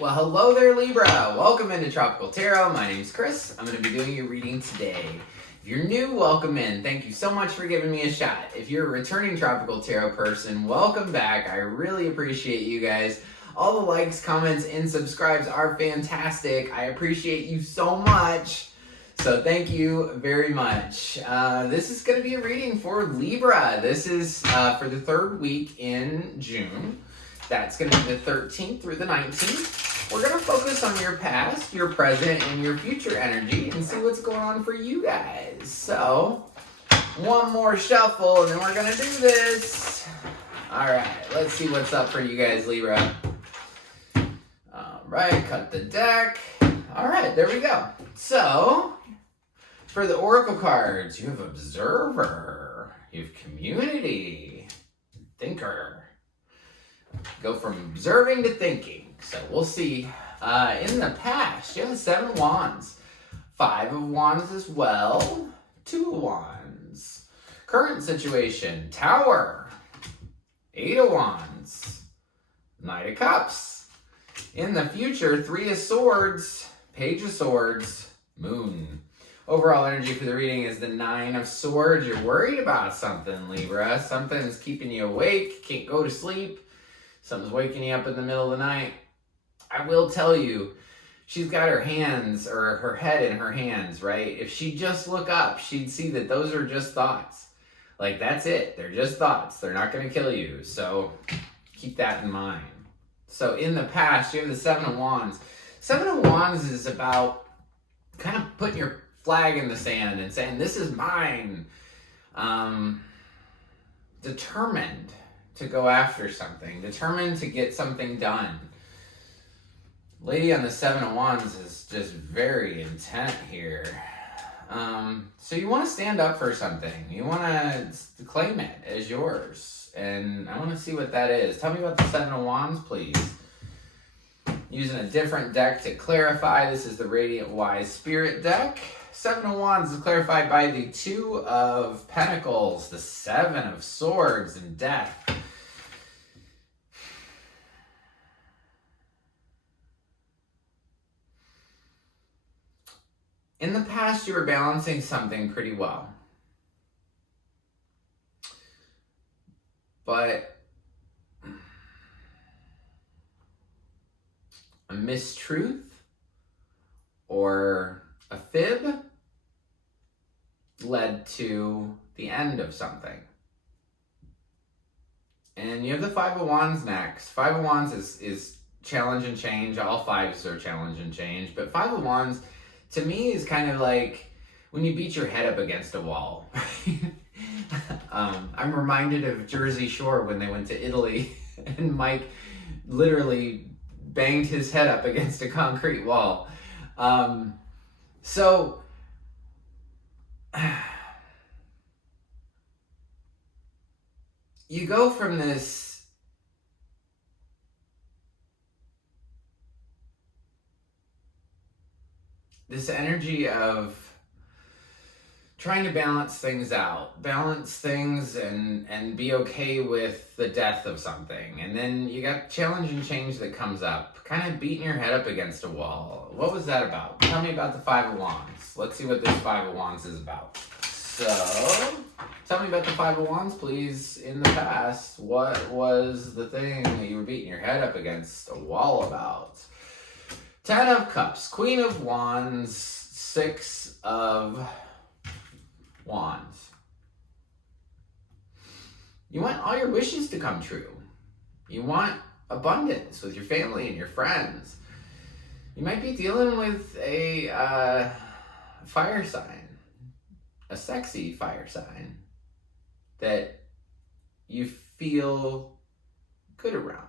Well, hello there, Libra. Welcome into Tropical Tarot. My name's Chris. I'm going to be doing your reading today. If you're new, welcome in. Thank you so much for giving me a shot. If you're a returning Tropical Tarot person, welcome back. I really appreciate you guys. All the likes, comments, and subscribes are fantastic. I appreciate you so much. So thank you very much. This is going to be a reading for Libra. This is for the third week in June. That's going to be the 13th through the 19th. We're going to focus on your past, your present, and your future energy and see what's going on for you guys. So, one more shuffle and then we're going to do this. All right, let's see what's up for you guys, Libra. All right, cut the deck. All right, there we go. So, for the Oracle cards, you have Observer, you have Community, Thinker. Go from observing to thinking. So we'll see. In the past, you have the 7 of Wands, 5 of Wands as well, 2 of Wands. Current situation, Tower, 8 of Wands, Knight of Cups. In the future, 3 of Swords, Page of Swords, Moon. Overall energy for the reading is the 9 of Swords. You're worried about something, Libra. Something's keeping you awake, can't go to sleep. Something's waking you up in the middle of the night. I will tell you, she's got her hands or her head in her hands, right? If she'd just look up, she'd see that those are just thoughts. Like, that's it. They're just thoughts. They're not going to kill you. So keep that in mind. So in the past, you have the 7 of Wands. 7 of Wands is about kind of putting your flag in the sand and saying, this is mine. Determined to go after something, determined to get something done. Lady on the 7 of Wands is just very intent here. So you want to stand up for something. You want to claim it as yours. And I want to see what that is. Tell me about the 7 of Wands, please. Using a different deck to clarify. This is the Radiant Wise Spirit deck. 7 of Wands is clarified by the 2 of Pentacles, the 7 of Swords, and Death. In the past, you were balancing something pretty well. But a mistruth or a fib led to the end of something. And you have the 5 of Wands next. 5 of Wands is challenge and change. All 5s are challenge and change. But 5 of Wands, to me, is kind of like when you beat your head up against a wall. I'm reminded of Jersey Shore when they went to Italy and Mike literally banged his head up against a concrete wall. So you go from this energy of trying to balance things out, balance things and be okay with the death of something. And then you got challenge and change that comes up, kind of beating your head up against a wall. What was that about? Tell me about the 5 of Wands. Let's see what this 5 of Wands is about. So, tell me about the 5 of Wands, please. In the past, what was the thing that you were beating your head up against a wall about? 10 of Cups, Queen of Wands, 6 of Wands. You want all your wishes to come true. You want abundance with your family and your friends. You might be dealing with a fire sign, a sexy fire sign that you feel good around.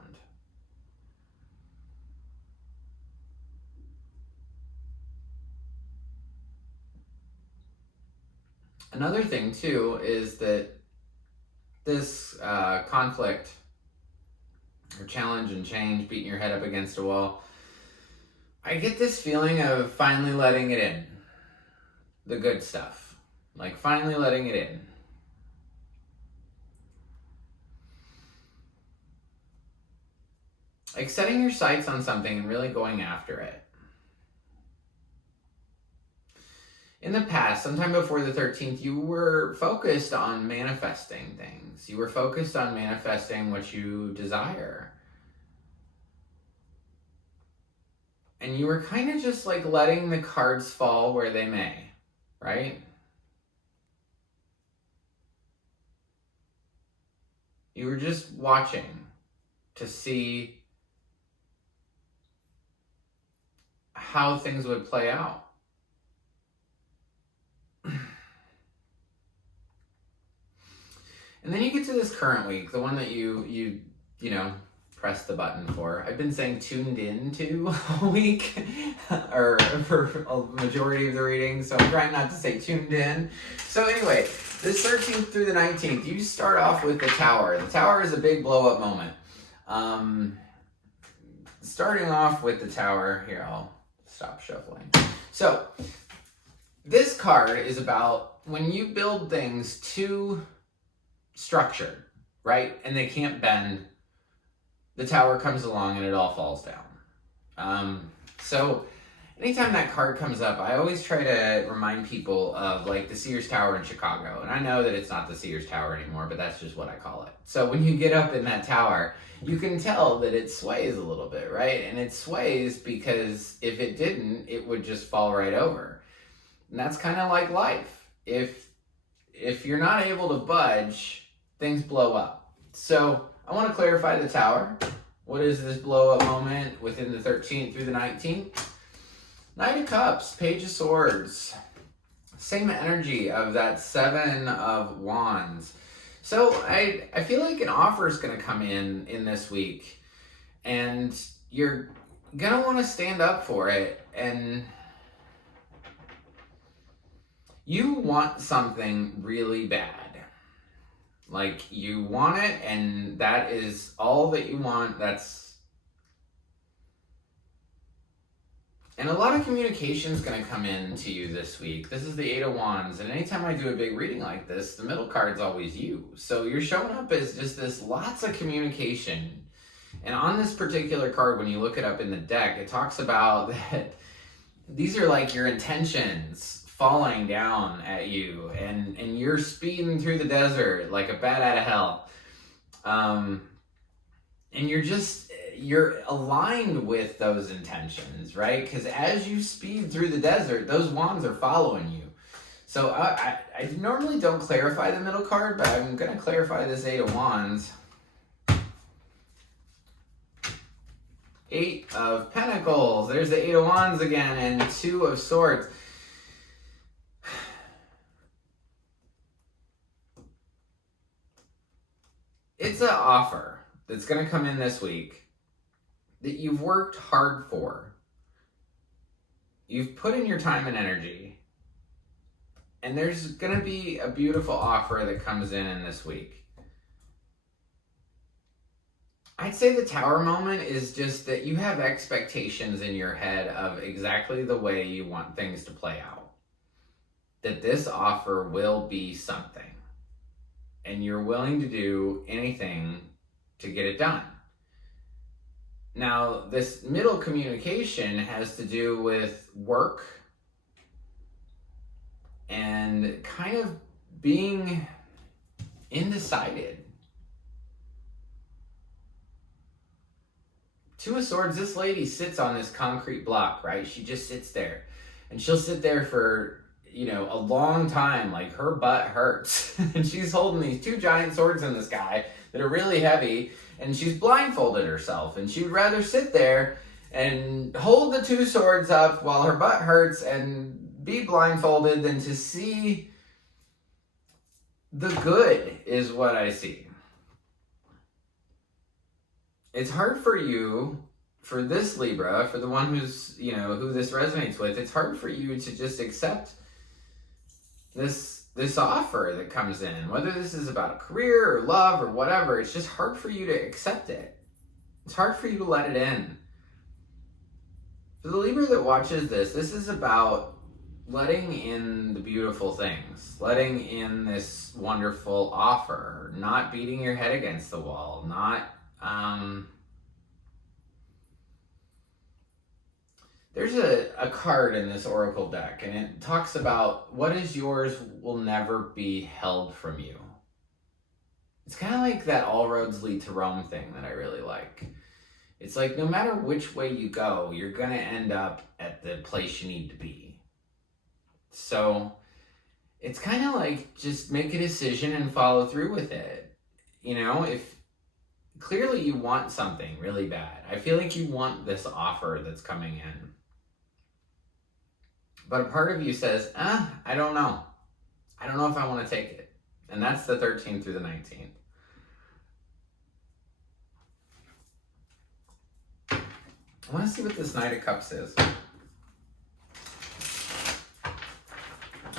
Another thing, too, is that this conflict or challenge and change, beating your head up against a wall, I get this feeling of finally letting it in. The good stuff. Like finally letting it in. like setting your sights on something and really going after it. In the past, sometime before the 13th, you were focused on manifesting things. You were focused on manifesting what you desire. And you were kind of just like letting the cards fall where they may, right? You were just watching to see how things would play out. And then you get to this current week, the one that you press the button for. I've been saying tuned in to all week, or for a majority of the reading, so I'm trying not to say tuned in. So anyway, this 13th through the 19th, you start off with the Tower. The Tower is a big blow-up moment. Starting off with the Tower, here, I'll stop shuffling. So, this card is about when you build things too structured, right? And they can't bend, the Tower comes along and it all falls down. So anytime that card comes up, I always try to remind people of like the Sears Tower in Chicago. And I know that it's not the Sears Tower anymore, but that's just what I call it. So when you get up in that tower, you can tell that it sways a little bit, right? And it sways because if it didn't, it would just fall right over. And that's kind of like life. If you're not able to budge, things blow up. So I want to clarify the Tower. What is this blow up moment within the 13th through the 19th? Knight of Cups, Page of Swords. Same energy of that Seven of Wands. So I feel like an offer is going to come in this week. And you're going to want to stand up for it. And you want something really bad. Like, you want it, and that is all that you want. And a lot of communication is going to come in to you this week. This is the Eight of Wands, and anytime I do a big reading like this, the middle card's always you. So you're showing up as just this lots of communication. And on this particular card, when you look it up in the deck, it talks about that these are like your intentions falling down at you, and you're speeding through the desert like a bat out of hell. And you're aligned with those intentions, right? Because as you speed through the desert, those wands are following you. So I normally don't clarify the middle card, but I'm going to clarify this Eight of Wands. Eight of Pentacles. There's the Eight of Wands again, and Two of Swords. It's an offer that's going to come in this week that you've worked hard for. You've put in your time and energy. And there's going to be a beautiful offer that comes in this week. I'd say the Tower moment is just that you have expectations in your head of exactly the way you want things to play out. That this offer will be something. And you're willing to do anything to get it done. Now, this middle communication has to do with work and kind of being undecided. Two of Swords, this lady sits on this concrete block, right? She just sits there. And she'll sit there for a long time, like her butt hurts. And she's holding these two giant swords in the sky that are really heavy, and she's blindfolded herself, and she would rather sit there and hold the two swords up while her butt hurts and be blindfolded than to see the good, is what I see. It's hard for you, for this Libra, for the one who's, who this resonates with, it's hard for you to just accept this offer that comes in, whether this is about a career or love or whatever. It's just hard for you to accept it. It's hard for you to let it in. For the Libra that watches this is about letting in the beautiful things, letting in this wonderful offer, not beating your head against the wall, not There's a card in this oracle deck, and it talks about what is yours will never be held from you. It's kind of like that all roads lead to Rome thing that I really like. It's like no matter which way you go, you're going to end up at the place you need to be. So it's kind of like just make a decision and follow through with it. You know, if clearly you want something really bad. I feel like you want this offer that's coming in. But a part of you says, I don't know. I don't know if I want to take it. And that's the 13th through the 19th. I want to see what this Knight of Cups is.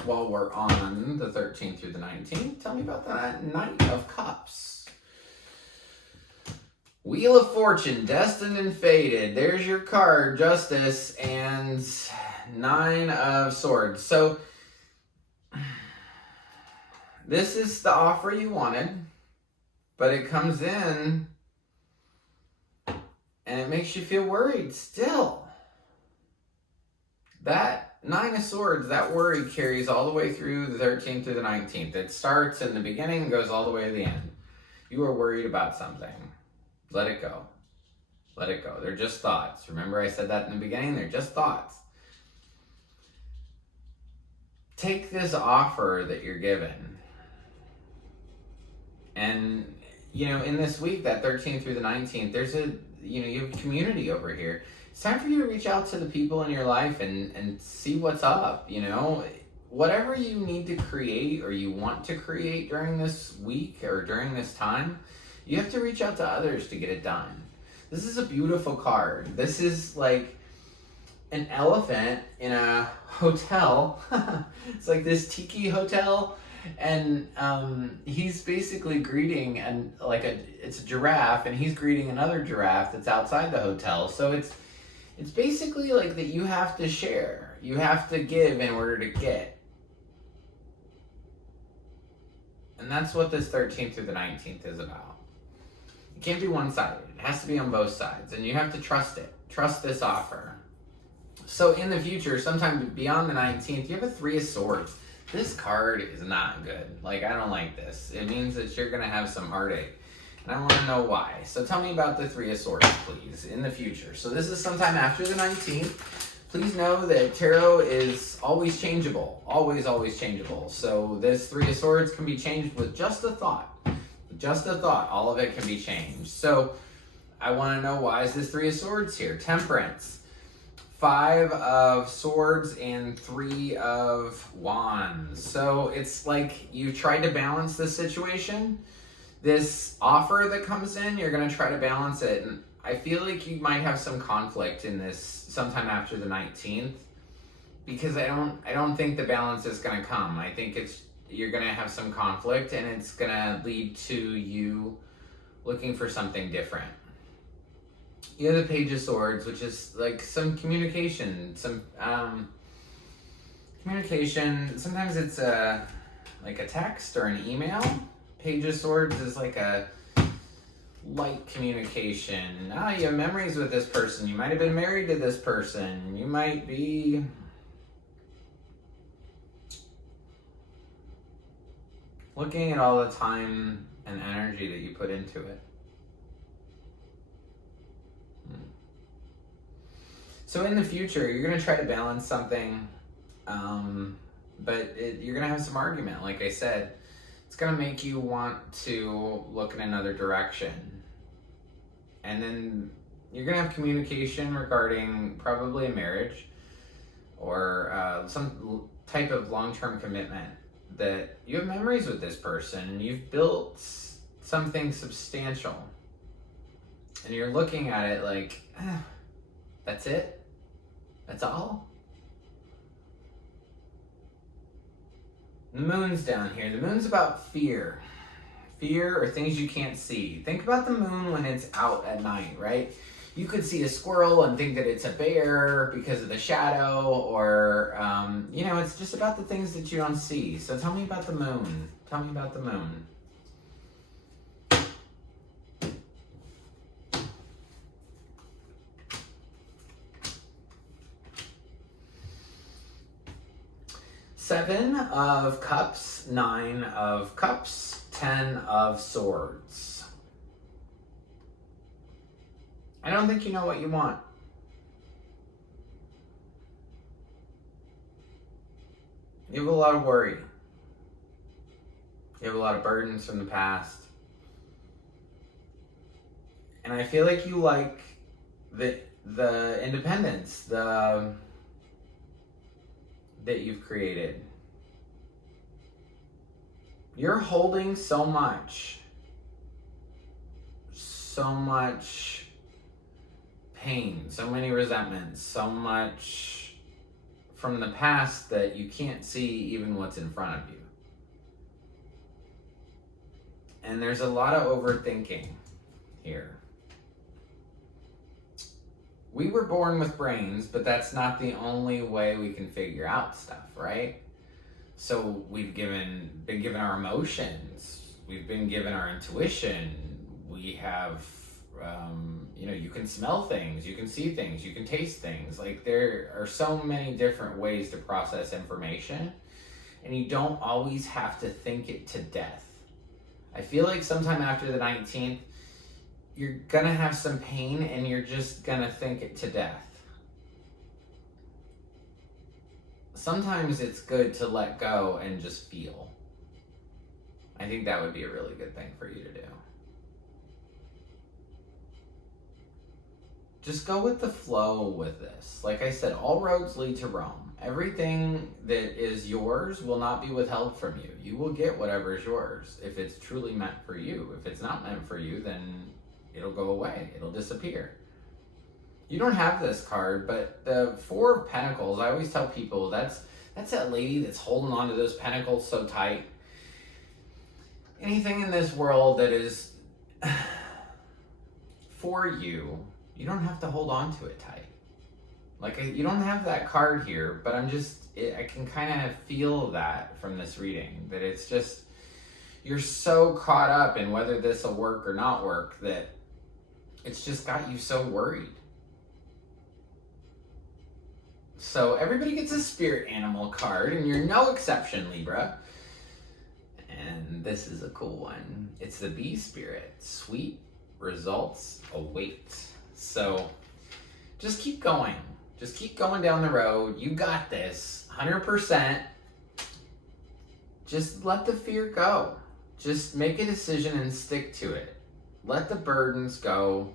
While we're on the 13th through the 19th, tell me about that Knight of Cups. Wheel of Fortune, destined and fated. There's your card, Justice, and 9 of Swords. So this is the offer you wanted, but it comes in and it makes you feel worried still. That 9 of Swords, that worry carries all the way through the 13th through the 19th. It starts in the beginning and goes all the way to the end. You are worried about something. Let it go. Let it go. They're just thoughts. Remember I said that in the beginning? They're just thoughts. Take this offer that you're given. And, you know, in this week, that 13th through the 19th, there's you have community over here. It's time for you to reach out to the people in your life and see what's up, you know. Whatever you need to create or you want to create during this week or during this time, you have to reach out to others to get it done. This is a beautiful card. This is like an elephant in a hotel. It's like this tiki hotel, and he's basically greeting it's a giraffe, and he's greeting another giraffe that's outside the hotel. So it's basically like that you have to share. You have to give in order to get. And that's what this 13th through the 19th is about. It can't be one-sided. It has to be on both sides. And you have to trust it. Trust this offer. So in the future, sometime beyond the 19th, you have a 3 of Swords. This card is not good. Like, I don't like this. It means that you're going to have some heartache. And I want to know why. So tell me about the 3 of Swords, please, in the future. So this is sometime after the 19th. Please know that tarot is always changeable. Always, always changeable. So this 3 of Swords can be changed with just a thought. Just a thought. All of it can be changed. So I want to know, why is this 3 of Swords here? Temperance. 5 of Swords and 3 of Wands. So it's like you tried to balance this situation. This offer that comes in, you're going to try to balance it. And I feel like you might have some conflict in this sometime after the 19th, because I don't think the balance is going to come. I think you're going to have some conflict, and it's going to lead to you looking for something different. You have the Page of Swords, which is like some communication, communication. Sometimes it's like a text or an email. Page of Swords is like a light communication. You have memories with this person. You might have been married to this person. You might be looking at all the time and energy that you put into it. So in the future, you're going to try to balance something, but you're going to have some argument. Like I said, it's going to make you want to look in another direction. And then you're going to have communication regarding probably a marriage or some type of long-term commitment, that you have memories with this person and you've built something substantial. And you're looking at it like, that's it? That's all? The moon's down here. The moon's about fear. Fear or things you can't see. Think about the moon when it's out at night, right? You could see a squirrel and think that it's a bear because of the shadow, or, it's just about the things that you don't see. So tell me about the moon. Tell me about the moon. 7 of Cups, 9 of Cups, 10 of Swords. I don't think you know what you want. You have a lot of worry. You have a lot of burdens from the past. And I feel like you like the independence that you've created. You're holding so much pain, so many resentments, so much from the past that you can't see even what's in front of you. And there's a lot of overthinking here. We were born with brains, but that's not the only way we can figure out stuff, right? So we've been given our emotions, we've been given our intuition, we have, you can smell things, you can see things, you can taste things. Like, there are so many different ways to process information, and you don't always have to think it to death. I feel like sometime after the 19th, you're gonna have some pain and you're just gonna think it to death. Sometimes it's good to let go and just feel. I think that would be a really good thing for you to do. Just go with the flow with this. Like I said, all roads lead to Rome. Everything that is yours will not be withheld from you. You will get whatever is yours if it's truly meant for you. If it's not meant for you, then it'll go away. It'll disappear. You don't have this card, but the 4 of Pentacles, I always tell people that's that lady that's holding on to those pentacles so tight. Anything in this world that is for you, you don't have to hold on to it tight. Like, you don't have that card here, but I can kind of feel that from this reading, that it's just, you're so caught up in whether this will work or not work that it's just got you so worried. So everybody gets a spirit animal card, and you're no exception, Libra. And this is a cool one. It's the bee spirit. Sweet results await. So just keep going. Just keep going down the road. You got this. 100%. Just let the fear go. Just make a decision and stick to it. Let the burdens go.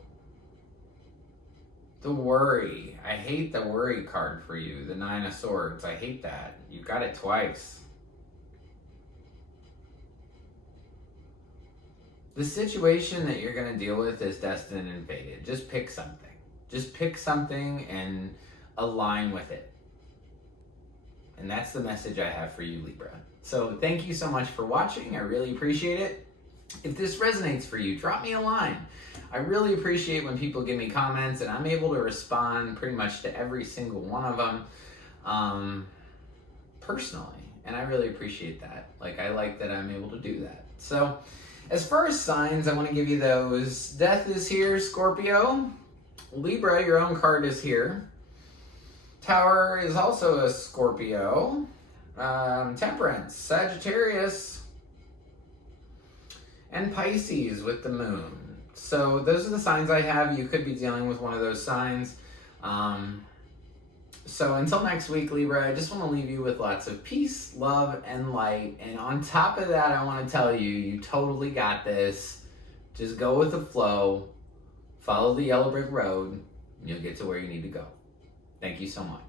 The worry. I hate the worry card for you. The 9 of Swords. I hate that. You got it twice. The situation that you're going to deal with is destined and fated. Just pick something. Just pick something and align with it. And that's the message I have for you, Libra. So thank you so much for watching. I really appreciate it. If this resonates for you, drop me a line. I really appreciate when people give me comments, and I'm able to respond pretty much to every single one of them personally. And I really appreciate that. Like, I like that I'm able to do that. So as far as signs, I want to give you those. Death is here, Scorpio. Libra, your own card is here. Tower is also a Scorpio. Temperance, Sagittarius, and Pisces with the moon. So those are the signs I have. You could be dealing with one of those signs. So until next week, Libra, I just want to leave you with lots of peace, love, and light. And on top of that, I want to tell you, you totally got this. Just go with the flow. Follow the yellow brick road, and you'll get to where you need to go. Thank you so much.